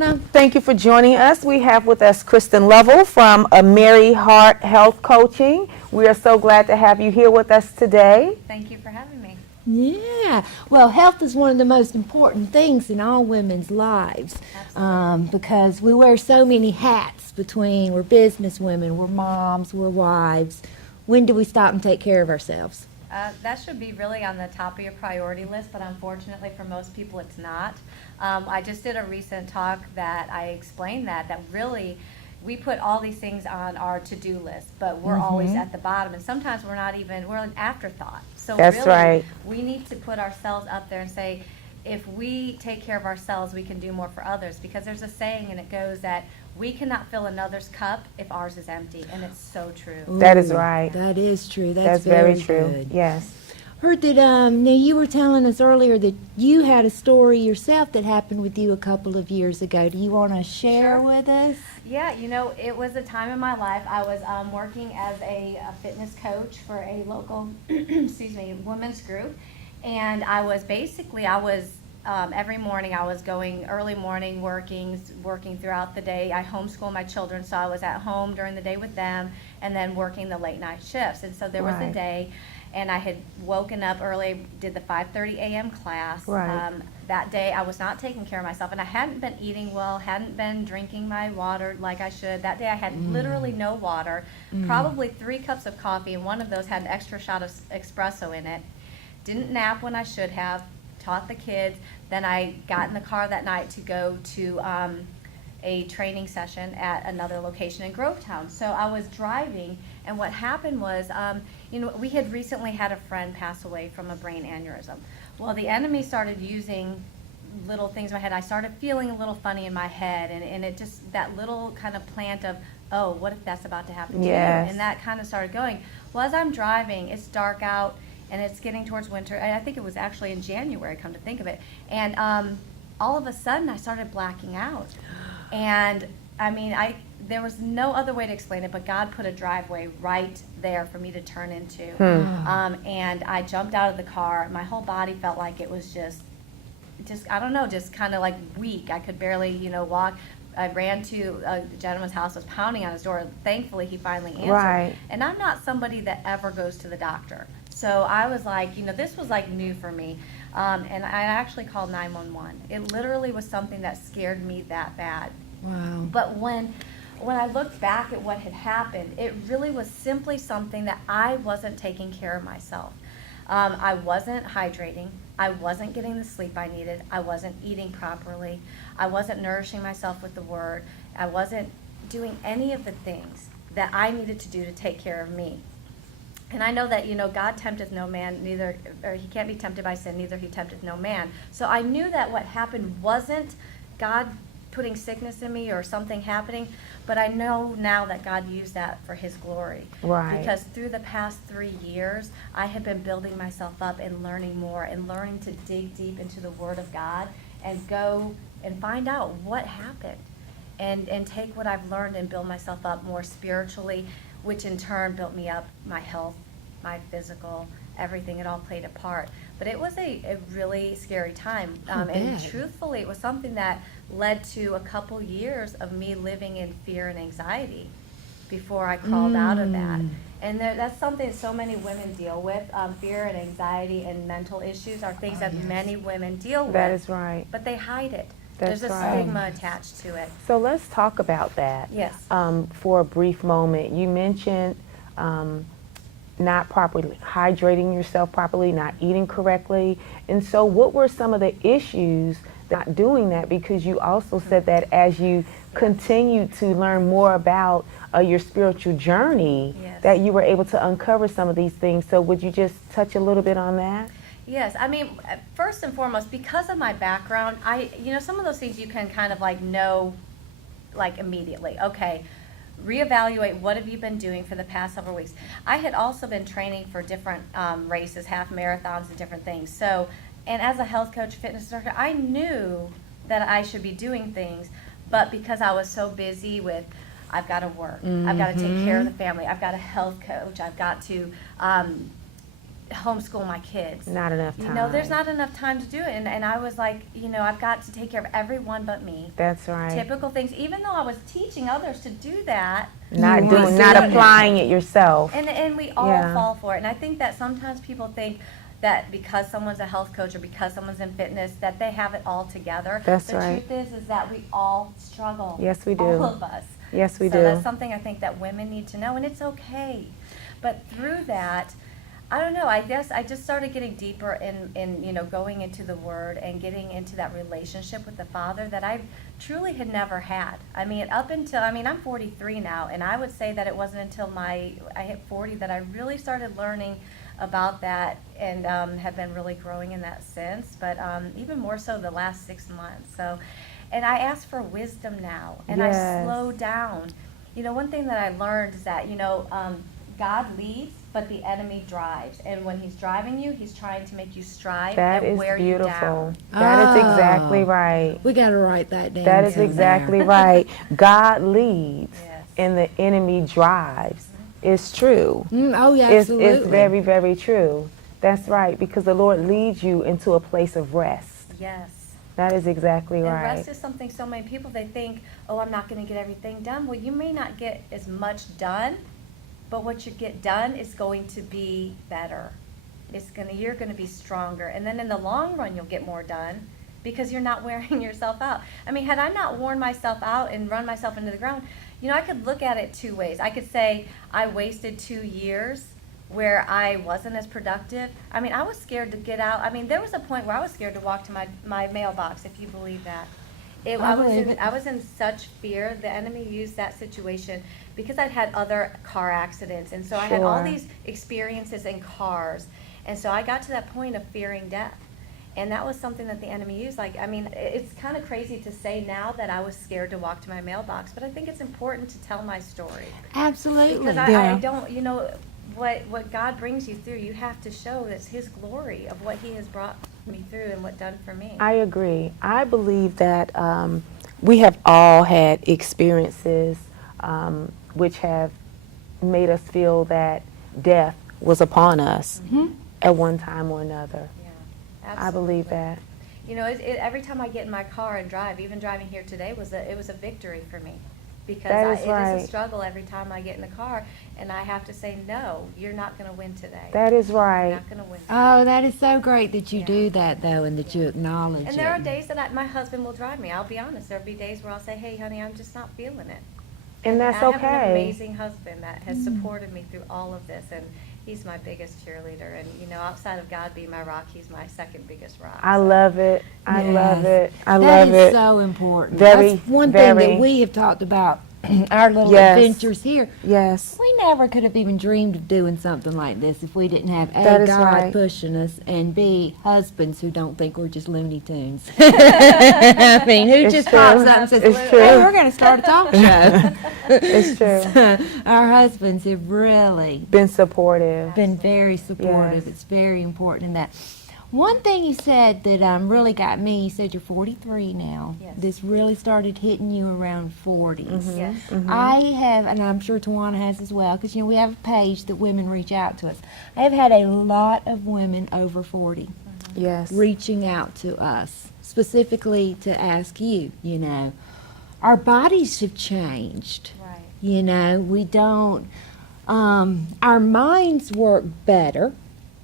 Tywanna. Thank you for joining us. We have with us Kristin Lovell from Mary Hart Health Coaching. We are so glad to have you here with us today. Thank you for having me. Yeah, well, health is one of the most important things in all women's lives because we wear so many hats between we're business women, we're moms, we're wives. When do we stop and take care of ourselves? That should be really on the top of your priority list, but unfortunately for most people it's not. I just did a recent talk that I explained that really we put all these things on our to-do list, but we're always at the bottom, and sometimes we're an afterthought. So That's really, right. we need to put ourselves up there and say, if we take care of ourselves, we can do more for others, because there's a saying, and it goes that we cannot fill another's cup if ours is empty, and it's so true. That is right. That is true. That's very true. Good. Yes. Heard that, now you were telling us earlier that you had a story yourself that happened with you a couple of years ago. Do you want to share Sure. with us? Yeah, it was a time in my life. I was working as a fitness coach for a local, women's group, and I was every morning I was going early morning working throughout the day. I homeschool my children, so I was at home during the day with them, and then working the late night shifts. And so there was a day, and I had woken up early, did the 5:30 a.m. class. Right. That day I was not taking care of myself, and I hadn't been eating well, hadn't been drinking my water like I should. That day I had literally no water, probably 3 cups of coffee, and one of those had an extra shot of espresso in it. Didn't nap when I should have, taught the kids. Then I got in the car that night to go to a training session at another location in Grovetown. So I was driving, and what happened was, we had recently had a friend pass away from a brain aneurysm. Well, the enemy started using little things in my head. I started feeling a little funny in my head, and it just, that little kind of plant of, oh, what if that's about to happen to you? And that kind of started going. Well, as I'm driving, it's dark out, and it's getting towards winter. And I think it was actually in January, come to think of it. And all of a sudden, I started blacking out. And there was no other way to explain it, but God put a driveway right there for me to turn into. And I jumped out of the car. My whole body felt like it was just I don't know, just kind of like weak. I could barely, walk. I ran to a gentleman's house, was pounding on his door. Thankfully, he finally answered. Right. And I'm not somebody that ever goes to the doctor. So I was like, this was like new for me. And I actually called 911. It literally was something that scared me that bad. Wow. But when I looked back at what had happened, it really was simply something that I wasn't taking care of myself. I wasn't hydrating. I wasn't getting the sleep I needed. I wasn't eating properly. I wasn't nourishing myself with the Word. I wasn't doing any of the things that I needed to do to take care of me. And I know that, God tempteth no man, or he can't be tempted by sin, neither he tempteth no man. So I knew that what happened wasn't God putting sickness in me or something happening, but I know now that God used that for his glory. Right. Because through the past 3 years, I have been building myself up and learning more and learning to dig deep into the Word of God and go and find out what happened and take what I've learned and build myself up more spiritually, which in turn built me up, my health, my physical, everything. It all played a part. But it was a really scary time. And truthfully, it was something that led to a couple years of me living in fear and anxiety before I crawled out of that. And that's something so many women deal with. Fear and anxiety and mental issues are things that many women deal with. That is right. But they hide it. That's There's a right. stigma attached to it. So let's talk about that. Yes. For a brief moment. You mentioned not properly hydrating yourself properly, not eating correctly. And so what were some of the issues not doing that? Because you also said that as you continue to learn more about your spiritual journey, that you were able to uncover some of these things. So would you just touch a little bit on that? Yes, first and foremost, because of my background, some of those things you can kind of know immediately. Okay, reevaluate what have you been doing for the past several weeks. I had also been training for different races, half marathons and different things. So, and as a health coach, fitness instructor, I knew that I should be doing things, but because I was so busy with, I've got to work, I've got to take care of the family, I've got a health coach, I've got to homeschool my kids. Not enough time. You know, there's not enough time to do it. And I was like, you know, I've got to take care of everyone but me. That's right. Typical things. Even though I was teaching others to do that, Not You doing, weren't not doing it. applying it yourself. and we all Yeah. fall for it. And I think that sometimes people think that because someone's a health coach or because someone's in fitness that they have it all together. That's the right. truth is that we all struggle. Yes, we do. All of us. Yes, we so do. that's something I think that women need to know, and it's okay. But through that, I don't know, I guess I just started getting deeper in you know, going into the Word and getting into that relationship with the Father that I truly had never had. I mean, up until, I mean, I'm 43 now, and I would say that it wasn't until I hit 40 that I really started learning about that and have been really growing in that sense, but even more so the last 6 months. So, and I ask for wisdom now, and I Yes. slow down. You know, one thing that I learned is that, you know, God leads, but the enemy drives. And when he's driving you, he's trying to make you strive That and is wear you beautiful. down. That is Oh. exactly right. We got to write that down. That is somewhere. exactly right. God leads Yes. and the enemy drives. It's true. Oh, yeah, It's absolutely. very, very true. That's right, because the Lord leads you into a place of rest. Yes. That is exactly And right. rest is something so many people, they think, oh, I'm not going to get everything done. Well, you may not get as much done, but what you get done is going to be better. You're going to be stronger. And then in the long run, you'll get more done because you're not wearing yourself out. I mean, had I not worn myself out and run myself into the ground, you know, I could look at it two ways. I could say I wasted 2 years where I wasn't as productive. I mean, I was scared to get out. I mean, there was a point where I was scared to walk to my mailbox, if you believe that. I believe it. I was in such fear. The enemy used that situation because I'd had other car accidents. And so I had all Sure. these experiences in cars. And so I got to that point of fearing death. And that was something that the enemy used. Like, I mean, it's kind of crazy to say now that I was scared to walk to my mailbox, but I think it's important to tell my story. Absolutely. Because Yeah. I don't, you know, what God brings you through, you have to show that's His glory of what He has brought me through and what done for me. I agree. I believe that we have all had experiences which have made us feel that death was upon us at one time or another. Yeah, I believe absolutely. that. You know, every time I get in my car and drive, even driving here today, it was a victory for me. Because That is it is right. a struggle every time I get in the car, and I have to say, no, you're not going to win today. That is You're right. not going to win today. Oh, that is so great that you Yeah. do that, though, and that you acknowledge And it. there are days that my husband will drive me. I'll be honest. There'll be days where I'll say, hey, honey, I'm just not feeling it. And that's I have an okay. amazing husband that has supported me through all of this, and he's my biggest cheerleader. And, you know, outside of God being my rock, he's my second biggest rock. I So- love it. I Yes. love it. I That love is it. so important. Very, That's one thing very. that we have talked about, our little Yes. adventures here. Yes. We never could have even dreamed of doing something like this if we didn't have That A, is God right. pushing us, and B, husbands who don't think we're just Looney Tunes. I mean, who It's just true. pops up and says, It's hey, true. we're going to start a talk show. It's true. Our husbands have really Been supportive. been very supportive. Yes. It's very important in that. One thing you said that really got me, you said you're 43 now. Yes. This really started hitting you around 40s. Yes. I have, and I'm sure Tywanna has as well, because, you know, we have a page that women reach out to us. I have had a lot of women over 40 Yes. reaching out to us, specifically to ask you, you know. Our bodies have changed. Right. You know, we don't, our minds work better.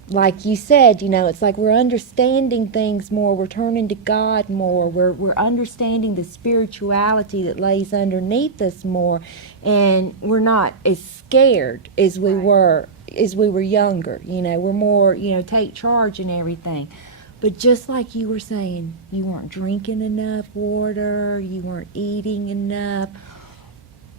Like you said, you know, it's like we're understanding things more, we're turning to God more, we're understanding the spirituality that lays underneath us more, and we're not as scared as we Right. were younger. You know, we're more, you know, take charge and everything. But just like you were saying, you weren't drinking enough water, you weren't eating enough.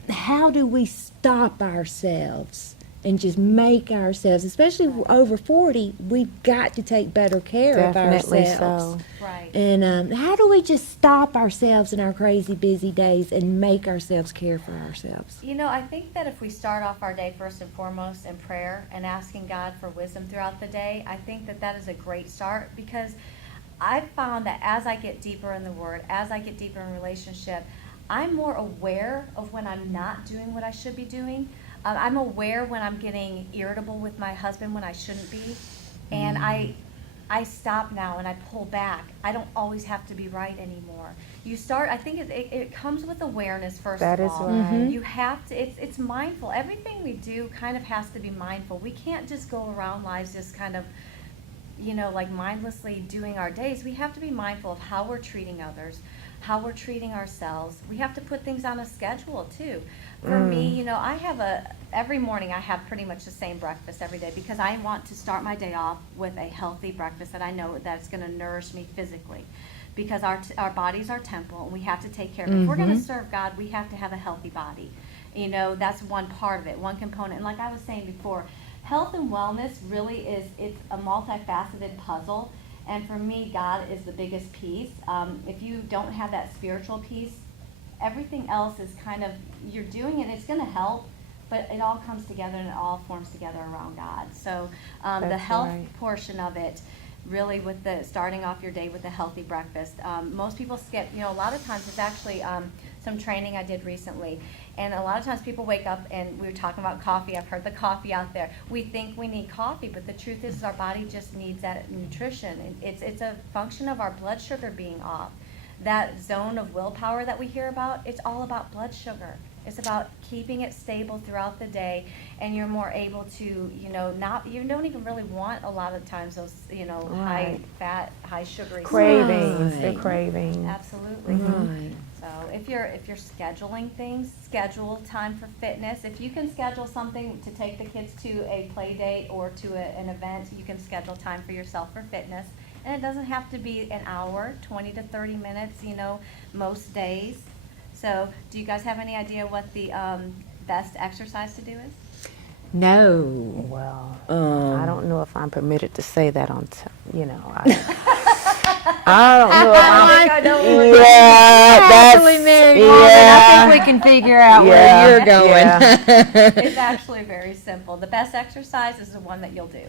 How do we stop ourselves and just make ourselves, especially over 40, we've got to take better care Definitely of ourselves. so. Right. And how do we just stop ourselves in our crazy busy days and make ourselves care for ourselves? You know, I think that if we start off our day first and foremost in prayer and asking God for wisdom throughout the day, I think that that is a great start, because I've found that as I get deeper in the Word, as I get deeper in relationship, I'm more aware of when I'm not doing what I should be doing. I'm aware when I'm getting irritable with my husband when I shouldn't be. And I stop now and I pull back. I don't always have to be right anymore. You start, I think it comes with awareness first That of is all. right. You have to, it's mindful. Everything we do kind of has to be mindful. We can't just go around lives just kind of, like mindlessly doing our days. We have to be mindful of how we're treating others, how we're treating ourselves. We have to put things on a schedule too. For me, every morning I have pretty much the same breakfast every day because I want to start my day off with a healthy breakfast that I know that's going to nourish me physically. Because our bodies are temple and we have to take care of it. If we're going to serve God, we have to have a healthy body. That's one part of it, one component. And like I was saying before, health and wellness really it's a multifaceted puzzle. And for me, God is the biggest piece. If you don't have that spiritual piece, everything else is kind of, you're doing it, it's going to help, but it all comes together and it all forms together around God. So the health portion of it, really with the starting off your day with a healthy breakfast. Most people skip, a lot of times it's actually some training I did recently. And a lot of times people wake up and we were talking about coffee. I've heard the coffee out there. We think we need coffee, but the truth is our body just needs that nutrition. It's a function of our blood sugar being off. That zone of willpower that we hear about, it's all about blood sugar. It's about keeping it stable throughout the day, and you're more able to, you don't even really want a lot of times those, high fat, high sugary Cravings, Right. the cravings. Absolutely. Right. So if you're scheduling things, schedule time for fitness. If you can schedule something to take the kids to a play date or to an event, you can schedule time for yourself for fitness. And it doesn't have to be an hour, 20 to 30 minutes, most days. So do you guys have any idea what the best exercise to do is? No. Well, I don't know if I'm permitted to say that on, I don't know if I'm. Happily married woman. I think we can figure out where you're going. Yeah. It's actually very simple. The best exercise is the one that you'll do.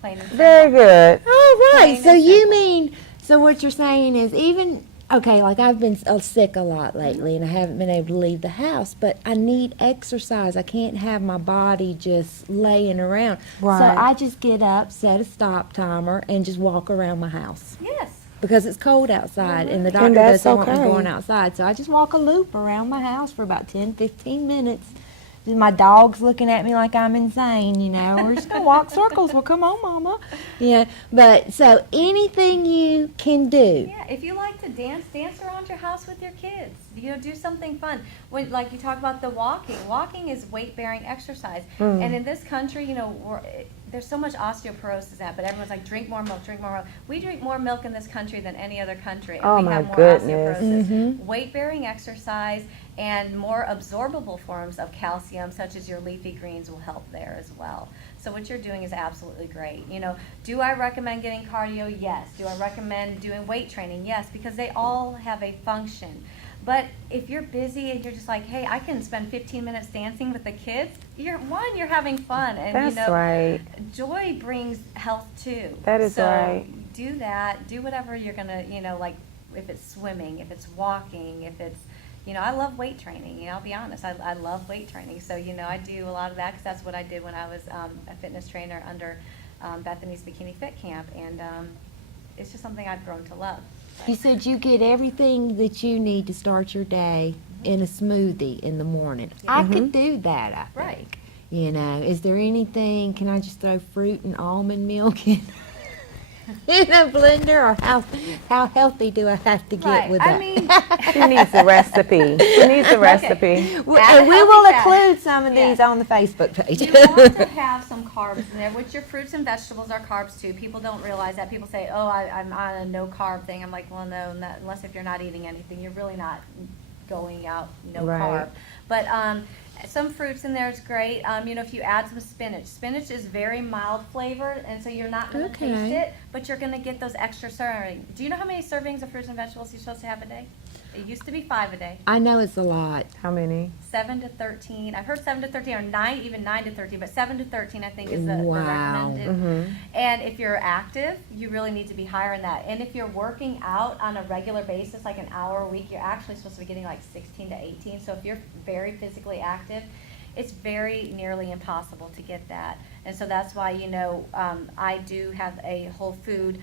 Plain and simple. Very good. Oh, right. Plain So and you simple. mean, so what you're saying is okay, like I've been sick a lot lately and I haven't been able to leave the house, but I need exercise. I can't have my body just laying around. Right. So I just get up, set a stop timer, and just walk around my house. Yes. Because it's cold outside and the doctor And that's doesn't want me okay. going outside. So I just walk a loop around my house for about 10, 15 minutes. My dog's looking at me like I'm insane, We're just going to walk circles. Well, come on, Mama. Yeah, but so anything you can do. Yeah, if you like to dance around your house with your kids. Do something fun. When, like you talk about the walking. Walking is weight-bearing exercise. And in this country, there's so much osteoporosis but everyone's like, drink more milk, drink more milk. We drink more milk in this country than any other country. And Oh, we my have more goodness. osteoporosis. Weight-bearing exercise and more absorbable forms of calcium, such as your leafy greens, will help there as well. So what you're doing is absolutely great. Do I recommend getting cardio? Yes. Do I recommend doing weight training? Yes, because they all have a function. But if you're busy and you're just like, hey, I can spend 15 minutes dancing with the kids, you're having fun. And That's right. Joy brings health too. That is right. Do that. Do whatever you're going to, like if it's swimming, if it's walking, if it's, I love weight training. I'll be honest. I love weight training. So, I do a lot of that because that's what I did when I was a fitness trainer under Bethany's Bikini Fit Camp. And it's just something I've grown to love. You said you get everything that you need to start your day in a smoothie in the morning. I could do that, I think. Right. Is there anything, can I just throw fruit and almond milk in a blender, or how healthy do I have to get with that? I mean, She needs the recipe. She needs the recipe. And add a we will healthy fat. include some of these Yeah. on the Facebook page. you want to have some carbs in there, which your fruits and vegetables are carbs too. People don't realize that. People say, oh, I'm on a no carb thing. I'm like, well, no, not, unless if you're not eating anything, you're really not going out no Right. carb. But some fruits in there is great. If you add some spinach is very mild flavored, and so you're not going to taste it, but you're going to get those extra servings. Do you know how many servings of fruits and vegetables you're supposed to have a day? It used to be 5 a day. I know it's a lot. How many? 7 to 13. I've heard 7 to 13 or 9, even 9 to 13, but 7 to 13 I think is the Wow. recommended. And if you're active, you really need to be higher in that. And if you're working out on a regular basis, like an hour a week, you're actually supposed to be getting like 16 to 18. So if you're very physically active, it's very nearly impossible to get that. And so that's why, I do have a whole food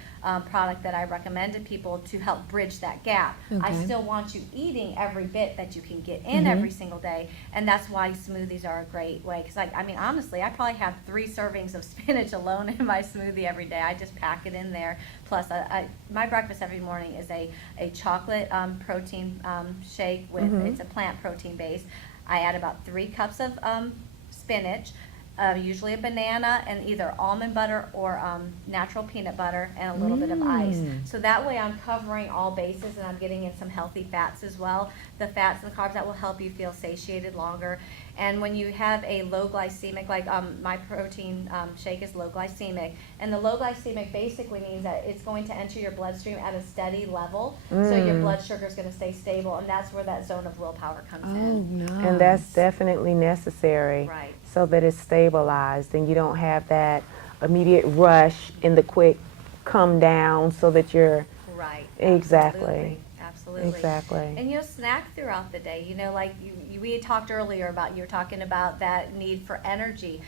product that I recommend to people to help bridge that gap. I Okay. still want you eating every bit that you can get in every single day, and that's why smoothies are a great way. Because, honestly, I probably have 3 servings of spinach alone in my smoothie every day. I just pack it in there. Plus, my breakfast every morning is a chocolate protein shake with, it's a plant protein base. I add about 3 cups of spinach, usually a banana, and either almond butter or natural peanut butter, and a little bit of ice. So that way I'm covering all bases, and I'm getting in some healthy fats as well. The fats and the carbs that will help you feel satiated longer. And when you have a low glycemic, like my protein shake is low glycemic, and the low glycemic basically means that it's going to enter your bloodstream at a steady level, so your blood sugar is going to stay stable, and that's where that zone of willpower comes in. Oh, nice. And that's definitely necessary, Right. so that it's stabilized and you don't have that immediate rush in the quick come down, so that you're Right. Exactly. Absolutely. Exactly. And snack throughout the day. Like we had talked earlier about, you were talking about that need for energy.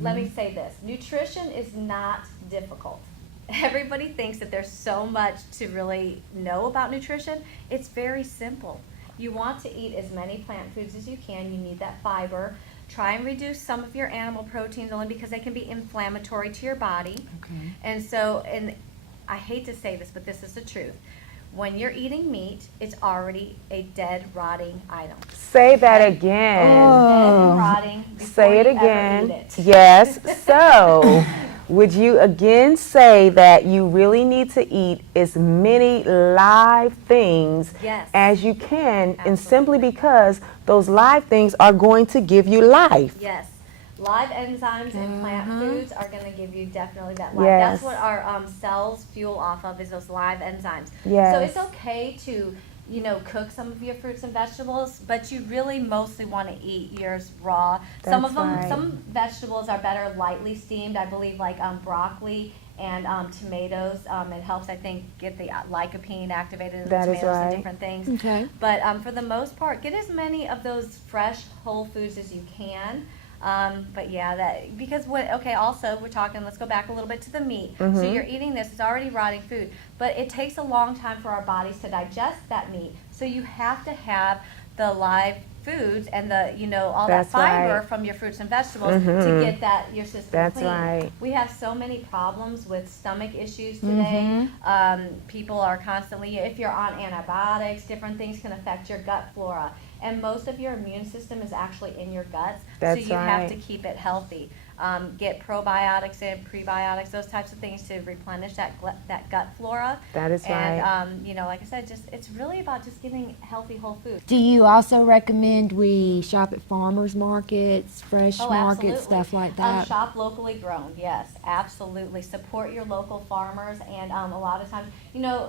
Let me say this: nutrition is not difficult. Everybody thinks that there's so much to really know about nutrition. It's very simple. You want to eat as many plant foods as you can. You need that fiber. Try and reduce some of your animal proteins, only because they can be inflammatory to your body. Okay. And I hate to say this, but this is the truth. When you're eating meat, it's already a dead, rotting item. Say that again. Dead and rotting before Say it you ever again. eat it. Yes. So, would you again say that you really need to eat as many live things Yes. as you can, and Absolutely. simply because those live things are going to give you life? Yes. Live enzymes in plant foods are going to give you definitely that life. Yes. That's what our cells fuel off of, is those live enzymes. Yes. So it's okay to, cook some of your fruits and vegetables, but you really mostly want to eat yours raw. Some of That's them, right. some vegetables are better lightly steamed. I believe like broccoli and tomatoes. It helps, I think, get the lycopene activated in the That is tomatoes right. and different things. Okay. But for the most part, get as many of those fresh whole foods as you can. But yeah, also we're talking, let's go back a little bit to the meat. So you're eating this, it's already rotting food, but it takes a long time for our bodies to digest that meat. So you have to have the live foods and the, all That's that fiber right. from your fruits and vegetables to get your system That's clean. right. We have so many problems with stomach issues today. People are constantly, if you're on antibiotics, different things can affect your gut flora. And most of your immune system is actually in your guts, That's so you have right. to keep it healthy. Get probiotics in, prebiotics, those types of things to replenish that gut flora. That is right. And like I said, it's really about just getting healthy whole food. Do you also recommend we shop at farmers markets, fresh markets, stuff like that? Shop locally grown, yes, absolutely. Support your local farmers, and a lot of times,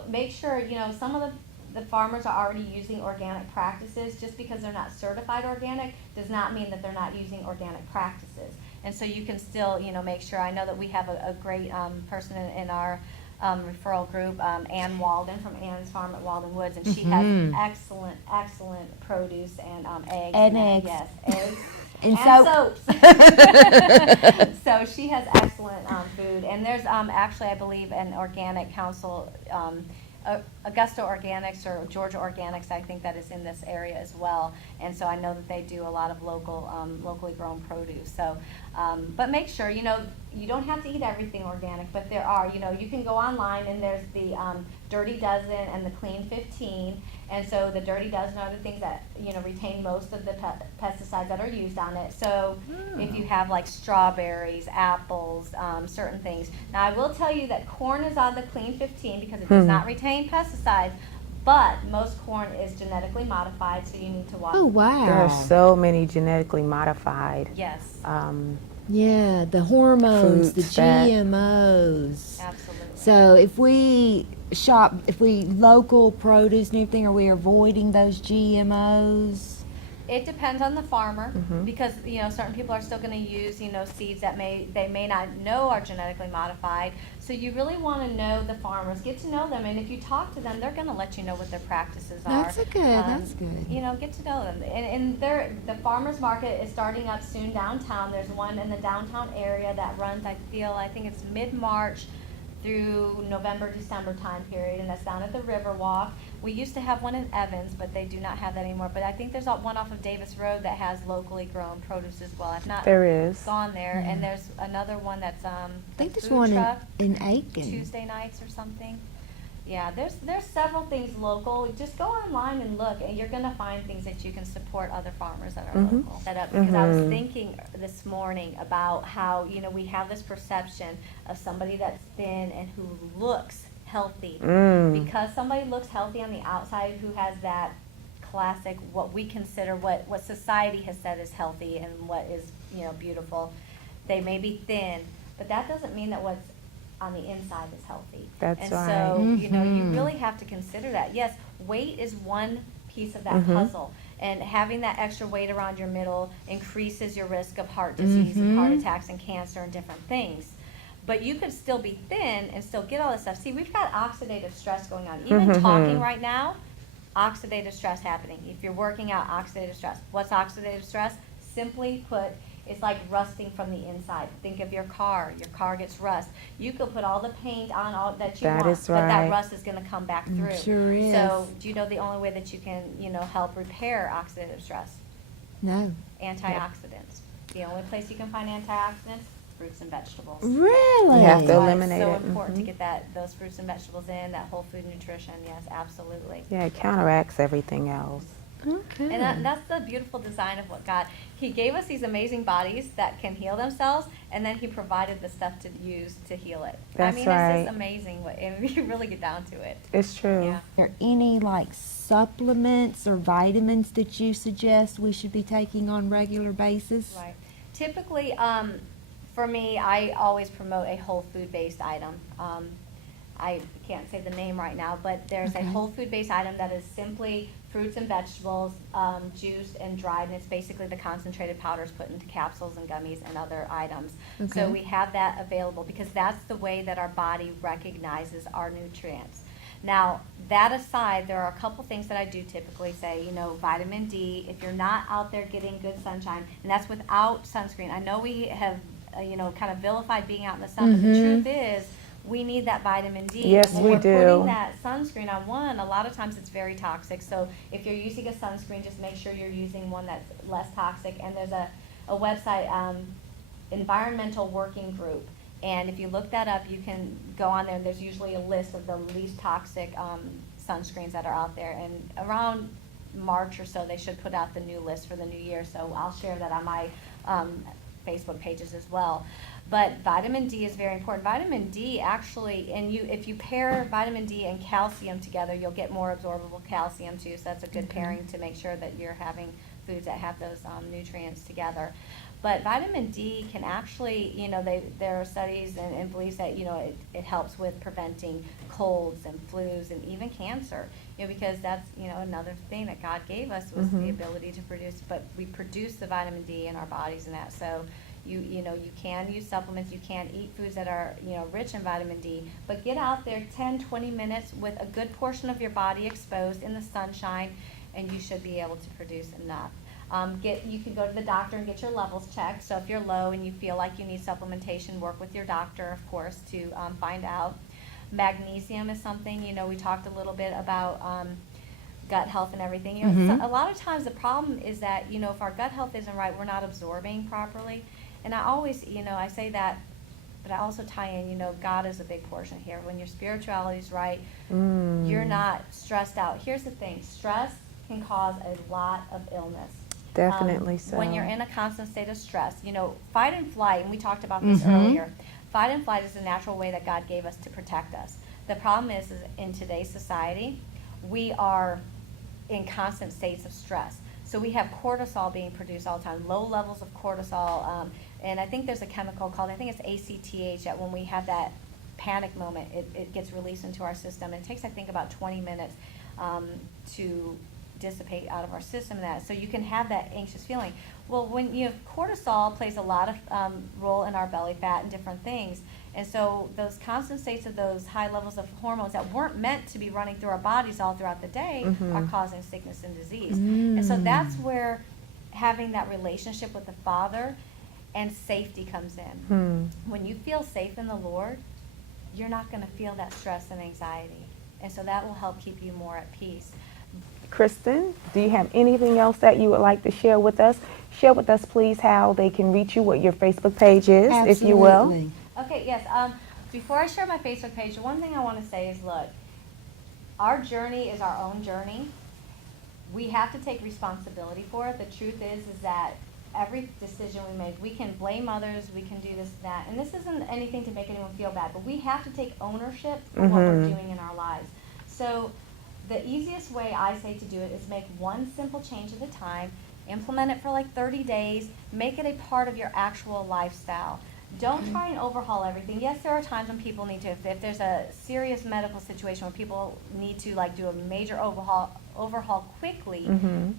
make sure, some of the farmers are already using organic practices. Just because they're not certified organic does not mean that they're not using organic practices. And so you can still, make sure. I know that we have a great person in our referral group, Ann Walden from Ann's Farm at Walden Woods, and she has excellent produce and eggs. And eggs. Yes, eggs. And soaps. So she has excellent food. And there's actually, I believe, an organic council, Augusta Organics or Georgia Organics, I think, that is in this area as well. And so I know that they do a lot of locally grown produce. So, but make sure, you don't have to eat everything organic, but there are, you can go online, and there's the Dirty Dozen and the Clean 15. And so the Dirty Dozen are the things that, retain most of the pesticides that are used on it. So if you have like strawberries, apples, certain things. Now I will tell you that corn is on the Clean 15 because it does not retain pesticides, but most corn is genetically modified, so you need to watch. Oh, wow. There are so many genetically modified. Yes, Yeah, the hormones, the Fruits that- GMOs. absolutely. So if we local produce and everything, are we avoiding those GMOs? It depends on the farmer, because certain people are still going to use seeds that they may not know are genetically modified. So you really want to know the farmers, get to know them, and if you talk to them, they're going to let you know what their practices are. That's good. Get to know them. And the farmers market is starting up soon downtown. There's one in the downtown area that runs, I think it's mid-March through November, December time period, and that's down at the Riverwalk. We used to have one in Evans, but they do not have that anymore. But I think there's one off of Davis Road that has locally grown produce as well. I've not gone there. And there's another one that's I think there's food one truck, in Aiken. Tuesday nights or something. Yeah, there's several things local. Just go online and look, and you're going to find things that you can support other farmers that are local. Because I was thinking this morning about how we have this perception of somebody that's thin and who looks healthy. Because somebody looks healthy on the outside, who has that classic, what we consider, what society has said is healthy and what is beautiful. They may be thin, but that doesn't mean that what's on the inside is healthy. That's right. So, you really have to consider that. Yes, weight is one piece of that puzzle. And having that extra weight around your middle increases your risk of heart disease and heart attacks and cancer and different things. But you could still be thin and still get all this stuff. See, we've got oxidative stress going on. Even talking right now, oxidative stress happening. If you're working out, oxidative stress. What's oxidative stress? Simply put, it's like rusting from the inside. Think of your car. Your car gets rust. You could put all the paint on all that you want, but that rust is going to come back through. Sure is. So, do you know the only way that you can, help repair oxidative stress? No. Antioxidants. The only place you can find antioxidants, fruits and vegetables. Really? You have to That's why eliminate it's so it. important to get those fruits and vegetables in, that whole food nutrition. Yes, absolutely. Yeah, it counteracts everything else. Okay. And that's the beautiful design of what God, He gave us these amazing bodies that can heal themselves, and then He provided the stuff to use to heal it. That's It's right. just amazing, and we really get down to it. It's true. Yeah. Are there any supplements or vitamins that you suggest we should be taking on regular basis? Right. Typically, for me, I always promote a whole food-based item. I can't say the name right now, but there's a whole food-based item that is simply fruits and vegetables, juiced and dried, and it's basically the concentrated powders put into capsules and gummies and other items. So we have that available because that's the way that our body recognizes our nutrients. Now, that aside, there are a couple things that I do typically say, vitamin D, if you're not out there getting good sunshine, and that's without sunscreen. I know we have, kind of vilified being out in the sun, but the truth is, we need that vitamin D. Yes, when we we're do. putting that sunscreen on a lot of times it's very toxic. So if you're using a sunscreen, just make sure you're using one that's less toxic. And there's a website, Environmental Working Group. And if you look that up, you can go on there, and there's usually a list of the least toxic sunscreens that are out there. And around March or so, they should put out the new list for the new year. So I'll share that on my Facebook pages as well. But vitamin D is very important. Vitamin D actually, if you pair vitamin D and calcium together, you'll get more absorbable calcium too. So that's a good pairing to make sure that you're having foods that have those nutrients together. But vitamin D can actually, there are studies and beliefs that, it helps with preventing colds and flus and even cancer, because that's, another thing that God gave us was the ability to produce, but we produce the vitamin D in our bodies and that. So you can use supplements, you can eat foods that are, rich in vitamin D, but get out there 10, 20 minutes with a good portion of your body exposed in the sunshine, and you should be able to produce enough. You can go to the doctor and get your levels checked. So if you're low and you feel like you need supplementation, work with your doctor, of course, to find out. Magnesium is something, we talked a little bit about gut health and everything. So a lot of times the problem is that, if our gut health isn't right, we're not absorbing properly. And I always, I say that, but I also tie in, God is a big portion here. When your spirituality is right, you're not stressed out. Here's the thing, stress can cause a lot of illness. Definitely so. When you're in a constant state of stress, fight and flight, and we talked about this earlier, fight and flight is the natural way that God gave us to protect us. The problem is in today's society, we are in constant states of stress. So we have cortisol being produced all the time, low levels of cortisol, and I think there's a chemical called, I think it's ACTH, that when we have that panic moment, it gets released into our system. And it takes, I think, about 20 minutes to dissipate out of our system. That so you can have that anxious feeling. Well, when you have cortisol plays a lot of role in our belly fat and different things. And so those constant states of those high levels of hormones that weren't meant to be running through our bodies all throughout the day are causing sickness and disease. And so that's where having that relationship with the Father and safety comes in. When you feel safe in the Lord, you're not going to feel that stress and anxiety. And so that will help keep you more at peace. Kristin, do you have anything else that you would like to share with us? Share with us, please, how they can reach you, what your Facebook page is, if you will. Absolutely. Okay, yes. Before I share my Facebook page, the one thing I want to say is, look, our journey is our own journey. We have to take responsibility for it. The truth is that every decision we make, we can blame others, we can do this and that, and this isn't anything to make anyone feel bad, but we have to take ownership for what we're doing in our lives. So the easiest way I say to do it is make one simple change at a time, implement it for like 30 days, make it a part of your actual lifestyle. Don't try and overhaul everything. Yes, there are times when people need to, if there's a serious medical situation where people need to like do a major overhaul quickly,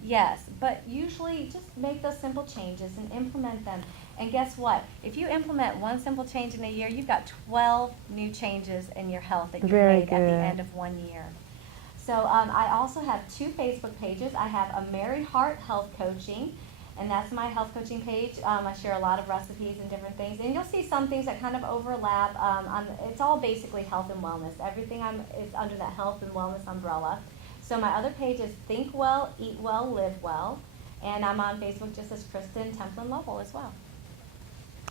yes, but usually just make those simple changes and implement them. And guess what? If you implement one simple change in a year, you've got 12 new changes in your health that you've made at the end of 1 year. So I also have 2 Facebook pages. I have a Married Heart Health Coaching, and that's my health coaching page. I share a lot of recipes and different things, and you'll see some things that kind of overlap. It's all basically health and wellness. Everything is under that health and wellness umbrella. So my other page is Think Well, Eat Well, Live Well, and I'm on Facebook just as Kristin Templin Lovell as well.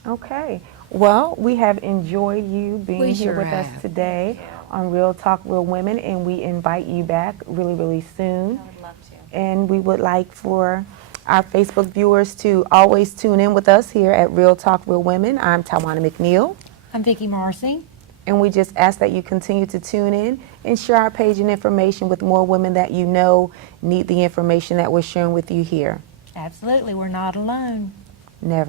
Okay. Well, we have enjoyed you being here with us today on Real Talk Real Women, and we invite you back really, really soon. I would love to. And we would like for our Facebook viewers to always tune in with us here at Real Talk Real Women. I'm Tywanna McNeil. I'm Vickie Marsee. And we just ask that you continue to tune in and share our page and information with more women that you know need the information that we're sharing with you here. Absolutely, we're not alone. Never.